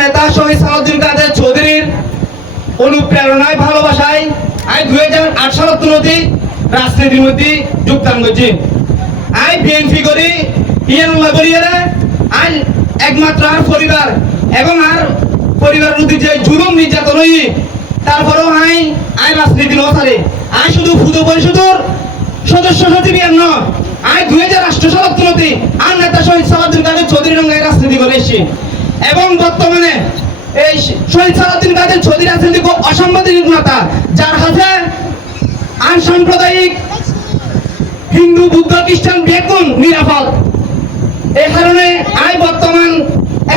নেতা শহীদ সালাউদ্দিন কাদের চৌধুরীর অনুপ্রেরণায় ভালোবাসায় আমি 2008 সালত তুলতি রাজনীতির মধ্যে যোগদান করছি। আমি বিএনপি করি ইয়ানুল্লাহ করিয়ারে আজ একমাত্র আর পরিবার এবং আর পরিবার প্রতি যে জুলুম নির্যাতন হই তারপরেও আই রাজনীতি নথারে আই শুধু ফুদ পরিষদের সদস্য সচিব নয়। আমি 2008 সালত তুলতি আর নেতা শহীদ সালাউদ্দিন কাদের চৌধুরীর সঙ্গে রাজনীতি করে এসেছি এবং বর্তমানে এই শহীদ সালাউদ্দিন কাদের চৌধুরী আছেন অসাংবিধানিক নেতা, যার হাতে আন সাম্প্রদায়িক হিন্দু বুদ্ধ খ্রিস্টান বেগুন নিরাপদ। এই কারণে আমি বর্তমান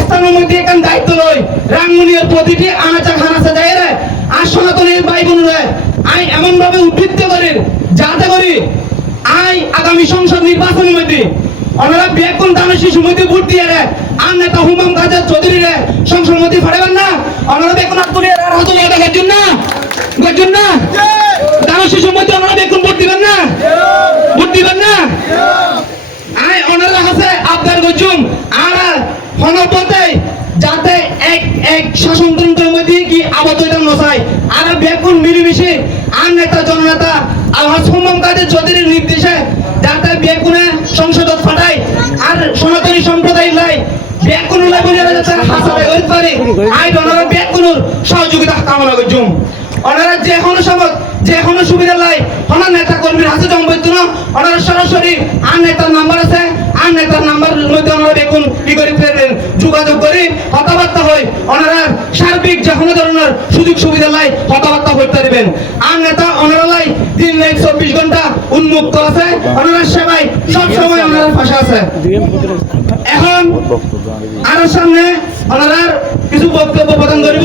স্থানের মধ্যে এখান দায়িত্ব লই রাঙ্গুনিয়ার প্রতিটি আনাচা খানাচা যায় রে আর সনাতনের ভাই বোনরা আমি এমন ভাবে উদ্বৃত্ত করি যাতে করি আই আগামী সংসদ নির্বাচনের মধ্যে ওনারা বেগুন দানের শিশু মধ্যে ভোট দিয়ে রে আর নেতা হুমাম কাদের চৌধুরী রে সংসদ মধ্যে ফাড়াবেন না। ওনারা বেগুন হাত করে আর হাত দিয়ে গেছেন না দানের শিশুর মধ্যে ওনারা বেগুন ভোট দিবেন না, ভোট দিবেন না। আই ওনারা কাছে আবদার করছুম আর হনপথে যাতে এক শাসনতন্ত্রের মধ্যে কি আবদ্ধ হইতাম নসাই আর বেগুন মিলিমিশে আর নেতা জননেতা আমার হুমাম কাদের চৌধুরীর নির্দেশে যাতে বেগুনে সংসদত ফাটাই আর সনাতনী সম্প্রদায় লাই বেগুন লাই বলে যাতে হাসাতে হইতে পারে আই ওনারা বেগুনের সহযোগিতা কামনা করছুম। ওনারা যে কোনো সময় যে কোনো সুবিধা লাই ওনার নেতা কর্মীর হাতে জমবৈত না, ওনারা সরাসরি আর নেতার নাম্বার আছে আর নেতার নাম্বারের মধ্যে ওনারা দেখুন কি করে ফেরবেন যোগাযোগ করে কথাবার্তা হয় ওনারা সার্বিক যে কোনো ধরনের সুযোগ সুবিধা লাই কথাবার্তা করতে পারবেন। আর নেতা ওনারা লাই 3/24 ঘন্টা উন্মুক্ত আছে, ওনারা সেবায় সব সময় ওনার পাশে আছে। এখন আর সামনে ওনারা কিছু বক্তব্য প্রদান করব।